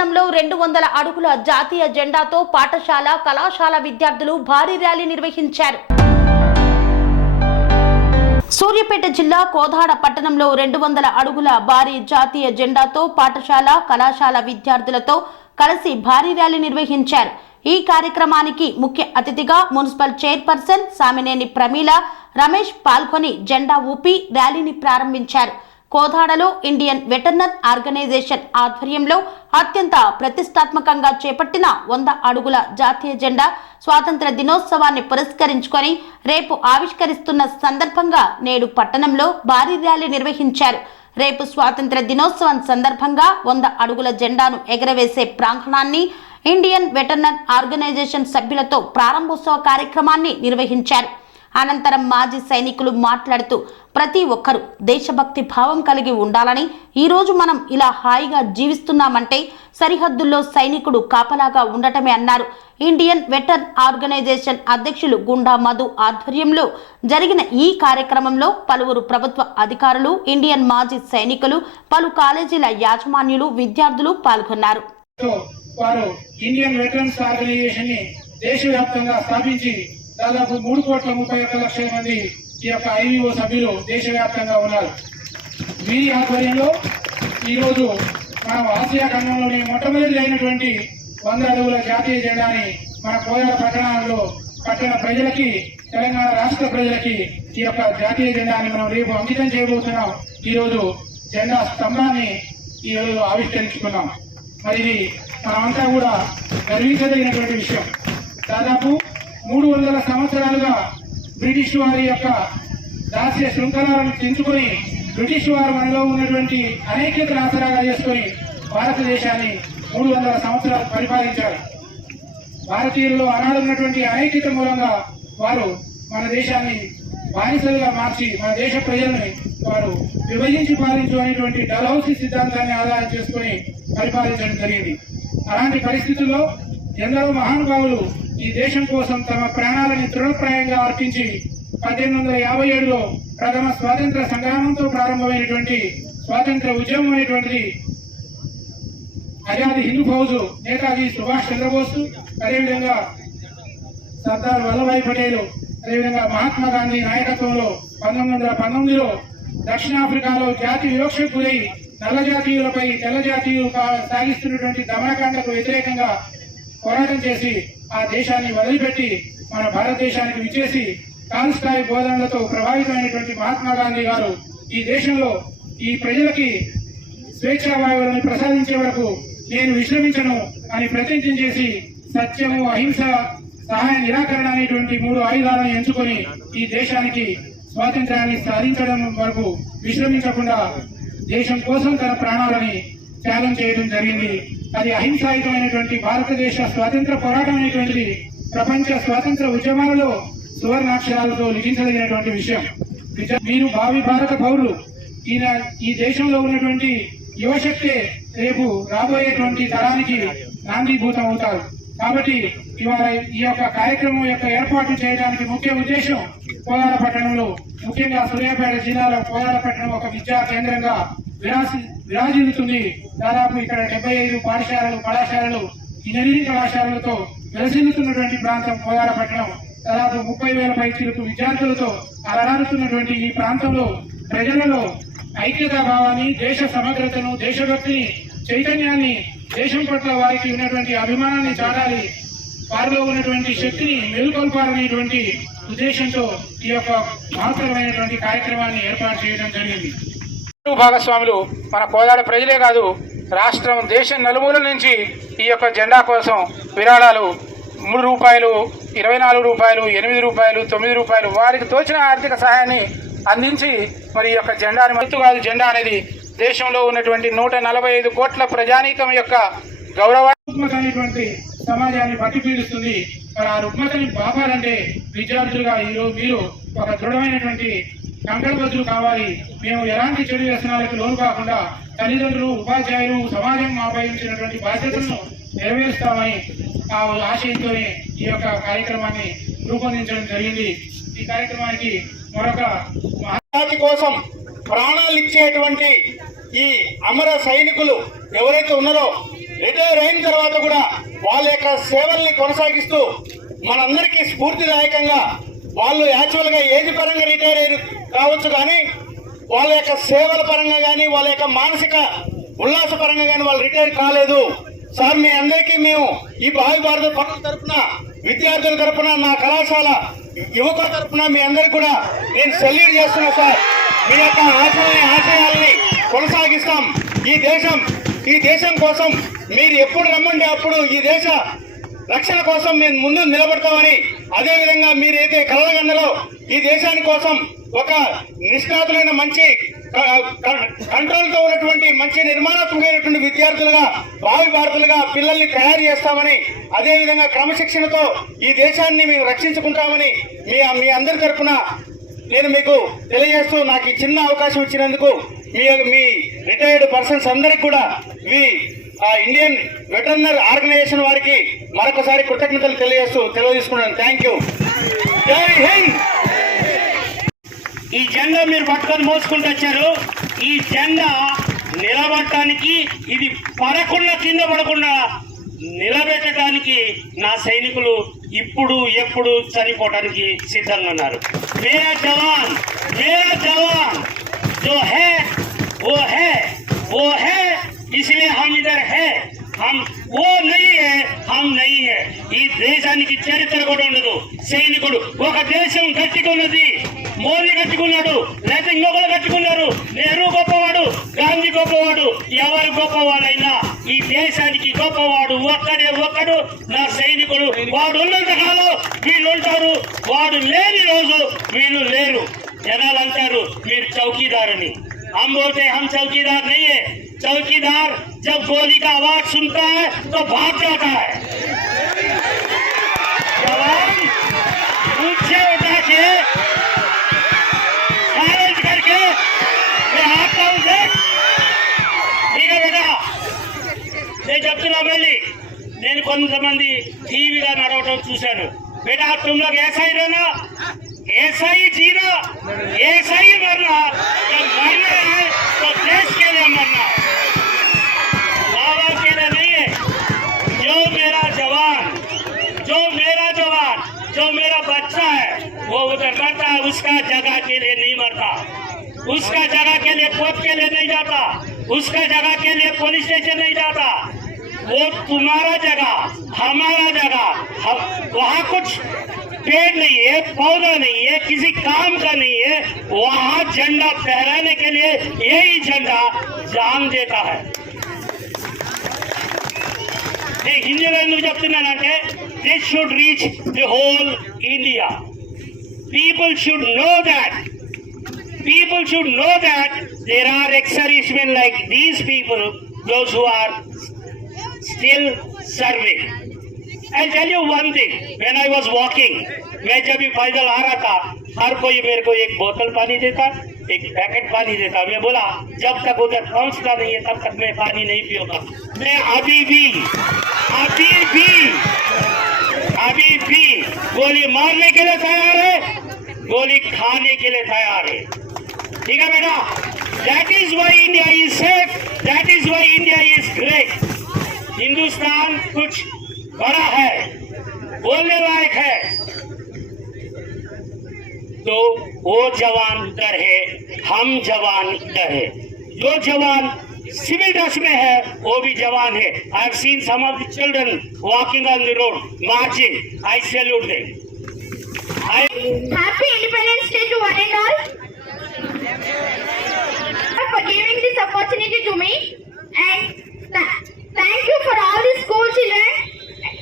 పట్టణంలో 200 అడుగుల జాతీయ జెండాతో పాఠశాల కళాశాల విద్యార్థులు భారీ ర్యాలీ నిర్వహించారు. సూర్యాపేట జిల్లా కోదాడ పట్టణంలో 200 అడుగుల భారీ జాతీయ జెండాతో పాఠశాల కళాశాల విద్యార్థులతో కలిసి భారీ ర్యాలీ నిర్వహించారు. ఈ కార్యక్రమానికి ముఖ్య అతిథిగా మున్సిపల్ చైర్పర్సన్ సామినేని ప్రమీల రమేష్ పాల్గొని జెండా ఊపి ర్యాలీని ప్రారంభించారు. కోదాడలో ఇండియన్ వెటర్నరీ ఆర్గనైజేషన్ ఆధ్వర్యంలో అత్యంత ప్రతిష్టాత్మకంగా చేపట్టిన 100 అడుగుల జాతీయ జెండా స్వాతంత్ర దినోత్సవాన్ని పురస్కరించుకొని రేపు ఆవిష్కరిస్తున్న సందర్భంగా నేడు పట్టణంలో భారీ ర్యాలీ నిర్వహించారు. రేపు స్వాతంత్ర దినోత్సవం సందర్భంగా 100 అడుగుల జెండాను ఎగరవేసే ప్రాంగణాన్ని ఇండియన్ వెటర్నరీ ఆర్గనైజేషన్ సభ్యులతో ప్రారంభోత్సవ కార్యక్రమాన్ని నిర్వహించారు. అనంతరం మాజీ సైనికులు మాట్లాడుతూ ప్రతి ఒక్కరూ దేశభక్తి భావం కలిగి ఉండాలని, ఈరోజు మనం ఇలా హాయిగా జీవిస్తున్నామంటే సరిహద్దుల్లో సైనికుడు కాపలాగా ఉండటమే అన్నారు. ఇండియన్ వెటర్నరీ ఆర్గనైజేషన్ అధ్యక్షులు గుండా మధు ఆధ్వర్యంలో జరిగిన ఈ కార్యక్రమంలో పలువురు ప్రభుత్వ అధికారులు, ఇండియన్ మాజీ సైనికులు, పలు కాలేజీల యాజమాన్యులు, విద్యార్థులు పాల్గొన్నారు. వారు ఇండియన్ వెటరన్స్ ఆర్గనైజేషన్ ని దేశవ్యాప్తంగా స్థాపించి దాదాపు 3,31,00,000 మంది ఈ యొక్క ఐవీఓ సభ్యులు దేశవ్యాప్తంగా ఉన్నారు. వీరి ఆధ్వర్యంలో ఈరోజు మనం ఆసియా ఖండంలోని మొట్టమొదటి అయినటువంటి 100 అడుగుల జాతీయ జెండాని మన కోదాడ పట్టణంలో పట్టణ ప్రజలకి, తెలంగాణ రాష్ట్ర ప్రజలకి ఈ యొక్క జాతీయ జెండాని మనం రేపు అంకితం చేయబోతున్నాం. ఈరోజు జెండా స్తంభాన్ని ఈరోజు ఆవిష్కరించుకున్నాం. మరి ఇది మనమంతా కూడా గర్వించదగినటువంటి విషయం. దాదాపు 300 సంవత్సరాలుగా బ్రిటిష్ వారి యొక్క దాస్య శృంఖలాలను తెంచుకొని బ్రిటిష్ వారు మనలో ఉన్నటువంటి అనైక్యతను ఆసరాగా చేసుకుని భారతదేశాన్ని 300 సంవత్సరాలు పరిపాలించారు. భారతీయుల్లో ఆనాడున్నటువంటి అనైక్యత మూలంగా వారు మన దేశాన్ని బానిసలుగా మార్చి మన దేశ ప్రజల్ని వారు విభజించి పాలించు అనేటువంటి డల్హౌసీ సిద్ధాంతాన్ని ఆధారం చేసుకుని పరిపాలించడం జరిగింది. అలాంటి పరిస్థితుల్లో ఎందరో మహానుభావులు ఈ దేశం కోసం తమ ప్రాణాలని తృణప్రాయంగా అర్పించి 1857లో ప్రథమ స్వాతంత్ర సంగ్రామంతో ప్రారంభమైనటువంటి స్వాతంత్ర ఉద్యమం అనేటువంటిది ఆజాదీ హిందూ ఫౌజు నేతాజీ సుభాష్ చంద్రబోస్, అదేవిధంగా సర్దార్ వల్లభాయ్ పటేల్, అదేవిధంగా మహాత్మా గాంధీ నాయకత్వంలో 1919లో దక్షిణాఫ్రికాలో జాతి వివక్షకు గురై నల్ల జాతీయులపై తెల్ల జాతీయులు సాగిస్తున్నటువంటి దమనకాండకు వ్యతిరేకంగా పోరాటం చేసి ఆ దేశాన్ని వదిలిపెట్టి మన భారతదేశానికి విచ్చేసి కాల్స్టాయ్ బోధనలతో ప్రభావితమైనటువంటి మహాత్మా గాంధీ గారు ఈ దేశంలో ఈ ప్రజలకి స్వేచ్ఛావాయువులను ప్రసాదించే వరకు నేను విశ్రమించను అని ప్రతిజ్ఞ చేసి సత్యము, అహింస, సహాయ నిరాకరణ అనేటువంటి 3 ఆయుధాలను ఎంచుకొని ఈ దేశానికి స్వాతంత్ర్యాన్ని సాధించడం వరకు విశ్రమించకుండా దేశం కోసం తన ప్రాణాలని త్యాగం చేయడం జరిగింది. అది అహింసాయుతమైనటువంటి భారతదేశ స్వాతంత్ర పోరాటం అనేటువంటిది ప్రపంచ స్వాతంత్ర ఉద్యమాలలో సువర్ణాక్షరాలతో లిఖించదగినటువంటి విషయం. మీరు భావి భారత పౌరులు. ఈ దేశంలో ఉన్నటువంటి యువశక్తే రేపు రాబోయేటువంటి తరానికి నాందీభూతం అవుతారు. కాబట్టి ఇవాళ ఈ యొక్క కార్యక్రమం యొక్క ఏర్పాటు చేయడానికి ముఖ్య ఉద్దేశం కోదాడ పట్టణంలో, ముఖ్యంగా సూర్యాపేట జిల్లాలో కోదాడ పట్టణం ఒక విద్యా కేంద్రంగా విరాజిల్లుతుంది. దాదాపు ఇక్కడ 75 పాఠశాలలు, కళాశాలలు, ఇంజనీరింగ్ కళాశాలలతో విరసిల్లుతున్నటువంటి ప్రాంతం కోదాడ పట్టణం. దాదాపు 30,000 పైచిలకు విద్యార్థులతో అలరారుతున్నటువంటి ఈ ప్రాంతంలో ప్రజలలో ఐక్యతా భావాన్ని, దేశ సమగ్రతను, దేశభక్తిని, చైతన్యాన్ని, దేశం పట్ల వారికి ఉన్నటువంటి అభిమానాన్ని చాటాలి, వారిలో ఉన్నటువంటి శక్తిని మేలుకొల్పాలనేటువంటి ఉద్దేశంతో ఈ యొక్క మహత్తరమైనటువంటి కార్యక్రమాన్ని ఏర్పాటు చేయడం జరిగింది. భాగస్వాములు మన కోదాడ ప్రజలే కాదు, రాష్ట్రం, దేశం నలుమూల నుంచి ఈ యొక్క జెండా కోసం విరాళాలు రూ. 3, రూ. 24, రూ. 8, రూ. 9 వారికి తోచిన ఆర్థిక సహాయాన్ని అందించి మరి ఈ యొక్క జెండాని మత్తు కాదు, జెండా అనేది దేశంలో ఉన్నటువంటి 145 కోట్ల ప్రజానీకం యొక్క గౌరవాత్మకమైనటువంటి సమాజాన్ని పట్టి పీడిస్తుంది. మరి ఆ రుగ్మతని బాపాలంటే విద్యార్థులుగా ఈరోజు మీరు ఒక దృఢమైనటువంటి కంకణబద్దులు కావాలి. మేము ఎలాంటి చెడు వ్యసనాలకు లోను కాకుండా తల్లిదండ్రులు, ఉపాధ్యాయులు, సమాజం మాపై ఉంచినటువంటి బాధ్యతలను నెరవేరుస్తామని ఆ ఆశయంతోనే ఈ యొక్క కార్యక్రమాన్ని రూపొందించడం జరిగింది. ఈ కార్యక్రమానికి మరొక జాతి కోసం ప్రాణాలు ఇచ్చేటువంటి ఈ అమర సైనికులు ఎవరైతే ఉన్నారో రిటైర్ అయిన తర్వాత కూడా వాళ్ళ యొక్క సేవల్ని కొనసాగిస్తూ మనందరికీ స్ఫూర్తిదాయకంగా వాళ్ళు యాక్చువల్ గా ఏజ్ పరంగా రిటైర్ అయ్యి కావచ్చు, కానీ వాళ్ళ యొక్క సేవల పరంగా కానీ వాళ్ళ యొక్క మానసిక ఉల్లాస పరంగా కానీ వాళ్ళు రిటైర్ కాలేదు. సార్ మీ అందరికీ మేము ఈ భావి భారత పనుల తరఫున, విద్యార్థుల తరఫున, నా కళాశాల యువకుల తరఫున మీ అందరికీ కూడా నేను సెల్యూట్ చేస్తున్నా సార్. మీ యొక్క ఆశయాల్ని కొనసాగిస్తాం. ఈ దేశం కోసం మీరు ఎప్పుడు రమ్మంటే అప్పుడు ఈ దేశ రక్షణ కోసం మేము ముందు నిలబడతామని, అదేవిధంగా మీరైతే కలగండలో ఈ దేశాని కోసం ఒక నిష్ణాతులైన మంచి కంట్రోల్ తో ఉన్నటువంటి మంచి నిర్మాణాత్మకమైనటువంటి విద్యార్థులుగా, భావి భారతులుగా పిల్లల్ని తయారు చేస్తామని, అదేవిధంగా క్రమశిక్షణతో ఈ దేశాన్ని మేము రక్షించుకుంటామని మీ అందరి తరఫున నేను మీకు తెలియజేస్తూ నాకు ఈ చిన్న అవకాశం ఇచ్చినందుకు మీ రిటైర్డ్ పర్సన్స్ అందరికి కూడా ఇండియన్ వెటర్నరీ ఆర్గనైజేషన్ వారికి మరొకసారి కృతజ్ఞతలు తెలియజేసుకున్నాను. Thank you. జై హింద్. ఈ జెండా మీరు పట్టుకొని మోసుకుంటూ వచ్చారు. ఈ జెండా నిలబడటానికి, ఇది పడకుండా కింద పడకుండా నిలబెట్టడానికి నా సైనికులు ఇప్పుడు ఎప్పుడు చనిపోవడానికి సిద్ధంగా ఉన్నారు. మేరా జవాన్ जो है वो है इसलिए हम इधर है. हम वो नहीं है, हम नहीं है. ఈ దేశానికి చరిత్ర కూడా ఉండదు. సైనికుడు ఒక దేశం కట్టుకున్నది, మోదీ కట్టుకున్నాడు, లేకపోతే ఇంకొకరు కట్టుకున్నారు. నెహ్రూ గొప్పవాడు, గాంధీ గొప్పవాడు, ఎవరు గొప్పవాడైనా ఈ దేశానికి గొప్పవాడు ఒక్కడు నా సైనికుడు. వాడు ఉన్నంత కాలం వీళ్ళు ఉంటారు, వాడు లేని రోజు వీళ్ళు లేరు. జనాలు అంటారు మీరు చౌకీదార్ అని. हम बोलते हम चौकीदार नहीं है. चौकीदार जब गोली का आवाज सुनता है तो भाग जाता है. जवान ऊंचे उठा के साइलेंट करके मैं आता हूं से. ठीक है बेटा, నేను చెప్తున్నా. మళ్ళీ నేను కొంతమంది టీవీగా నడవటం చూశాను. बेटा तुम लोग ऐसा ही रहना, ऐसा ही जीना, ऐसा ही मरना. जब मरना है तो देश के लिए मरना, माँ बाप के लिए नहीं है. जो मेरा जवान, जो मेरा बच्चा है वो उधर मरता है, उसका जगह के लिए नहीं मरता, उसका जगह के लिए कोर्ट के लिए नहीं जाता, उसका जगह के लिए पुलिस स्टेशन नहीं जाता. वो तुम्हारा जगह, हमारा जगह. वहाँ कुछ पेड़ नहीं है, पौधा नहीं है, किसी काम का नहीं है. वहाँ झंडा फहराने के लिए यही झंडा जान देता है. हिंदी में ఎందుకు చెప్తున్నానంటే this should reach the whole India. People should know that there are ex-servicemen like these people, those who are still serving. I'll tell you one thing. When I was walking, मैं जब भी पैदल आ रहा था, हर कोई मेरे को एक बोतल पानी देता, एक पैकेट पानी देता. मैं बोला जब तक उधर पहुंचता नहीं है तब तक मैं पानी नहीं पीऊंगा. मैं अभी भी गोली मारने के लिए तैयार है, गोली खाने के लिए तैयार है. ठीक है बेटा? That is why India is safe. That is why India is great. Hindustan कुछ बड़ा है, बोलने लायक है. तो वो जवान डर है, हम जवान डर है. जो जवान सिविल ड्रेस में है वो भी जवान है. I have seen some of the children walking on the road, marching. I salute them. Happy Independence Day to one and all. For giving this opportunity to me, and thank you for all the school children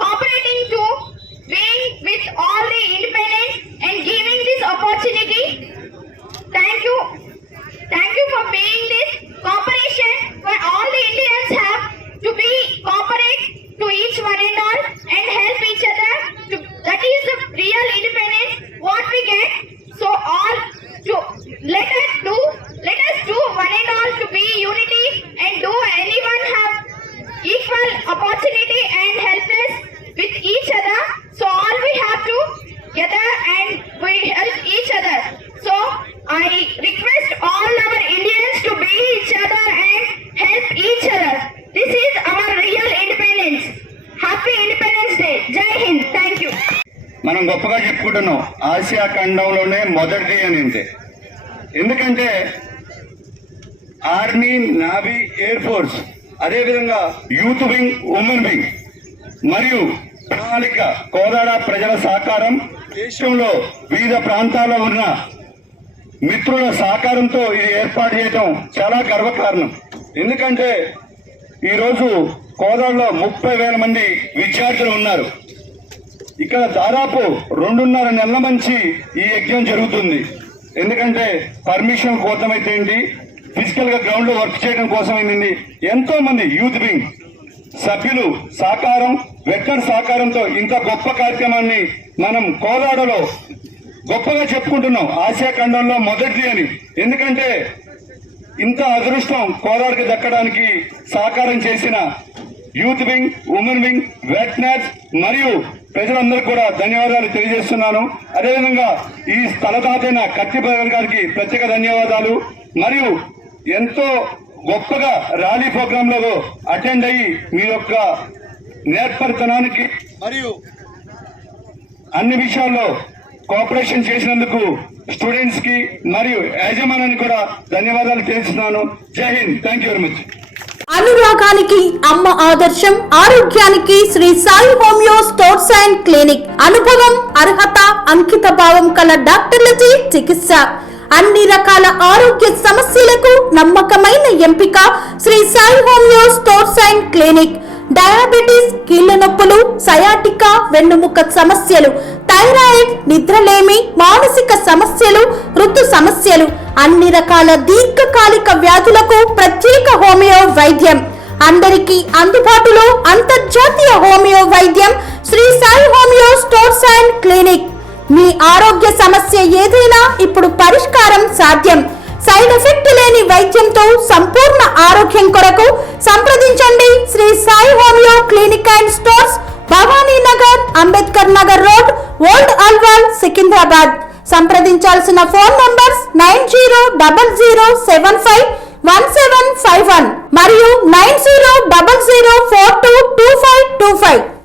cooperating to being with all the independence and giving this opportunity. Thank you for being this cooperation where all the Indians have to be cooperate to each one and all and help each other. That is the real independence what we get. So let us do one and all to be unity and do మనం గొప్పగా చెప్పుకుంటున్నాం Asia ఖండంలోనే మొదటిది అని అంటే. ఎందుకంటే army, navy, air force, అదేవిధంగా youth wing, women wing మరియు ప్రణాళిక కోదాడ ప్రజల సహకారం, దేశంలో వివిధ ప్రాంతాల్లో ఉన్న మిత్రుల సహకారంతో ఇది ఏర్పాటు చేయడం చాలా గర్వకారణం. ఎందుకంటే ఈరోజు కోదాడలో 30,000 మంది విద్యార్థులు ఉన్నారు. ఇక్కడ దాదాపు 2.5 నెలల నుంచి ఈ యజ్ఞం జరుగుతుంది. ఎందుకంటే పర్మిషన్ కోసం అయితే ఏంటి, ఫిజికల్ గా గ్రౌండ్ లో వర్క్ చేయడం కోసం అయింది. ఎంతో మంది యూత్ వింగ్ సభ్యులు సహకారం, వెక్టర్ సహకారంతో ఇంత గొప్ప కార్యక్రమాన్ని మనం కోదాడలో గొప్పగా చెప్పుకుంటున్నాం. ఆసియా ఖండంలో మొదటిది అని. ఎందుకంటే ఇంత అదృష్టం కోదాడకి దక్కడానికి సహకారం చేసిన యూత్ వింగ్, ఉమెన్ వింగ్, వెట్నర్స్ మరియు ప్రజలందరికీ కూడా ధన్యవాదాలు తెలియజేస్తున్నాను. అదేవిధంగా ఈ స్థలదాతైన కత్తిపగల్ గారికి ప్రత్యేక ధన్యవాదాలు. మరియు ఎంతో గొప్పగా ర్యాలీ ప్రోగ్రామ్ లో అటెండ్ అయ్యి మీ యొక్క నేర్పరితనానికి మరియు అన్ని విషయాల్లో కోఆపరేషన్ చేసినందుకు స్టూడెంట్స్ కి మరియు యాజమాన్యానికి కూడా ధన్యవాదాలు తెలుస్తున్నాను. Jai Hind. Thank you very much. అనురాగానికి అమ్మ ఆదర్శం, ఆరోగ్యానికి Shri Sai homeo stores and clinic. అనుభవం, అర్హత, అంకిత భావం కల డాక్టర్లచే చికిత్స. అన్ని రకాల ఆరోగ్య సమస్యలకు నమ్మకమైన ఎంపిక Shri Sai homeo stores and clinic. Diabetes, కీళ్ల నొప్పులు, సయాటికా, వెన్నుముక సమస్యలు, థైరాయిడ్, నిద్రలేమి, మానసిక సమస్యలు, ఋతు సమస్యలు, అన్ని రకాల దీర్ఘకాలిక వ్యాధులకు ప్రత్యేక హోమియో వైద్యం. అందరికీ అందుబాటులో అంతర్జాతీయ హోమియో వైద్యం Shri Sai homeo stores and clinic. మీ ఆరోగ్య సమస్య ఏదైనా ఇప్పుడు పరిష్కారం సాధ్యం. సైడ్ ఎఫెక్ట్ లేని వైద్యంతో సంపూర్ణ ఆరోగ్యం కొరకు సంప్రదించండి Shri Sai homeo clinic and stores, Bhavani Nagar, Ambedkar Nagar road, old Alwal, Secunderabad. సంప్రదించాల్సిన ఫోన్ నంబర్స్ 9000751751 మరియు 9000422525.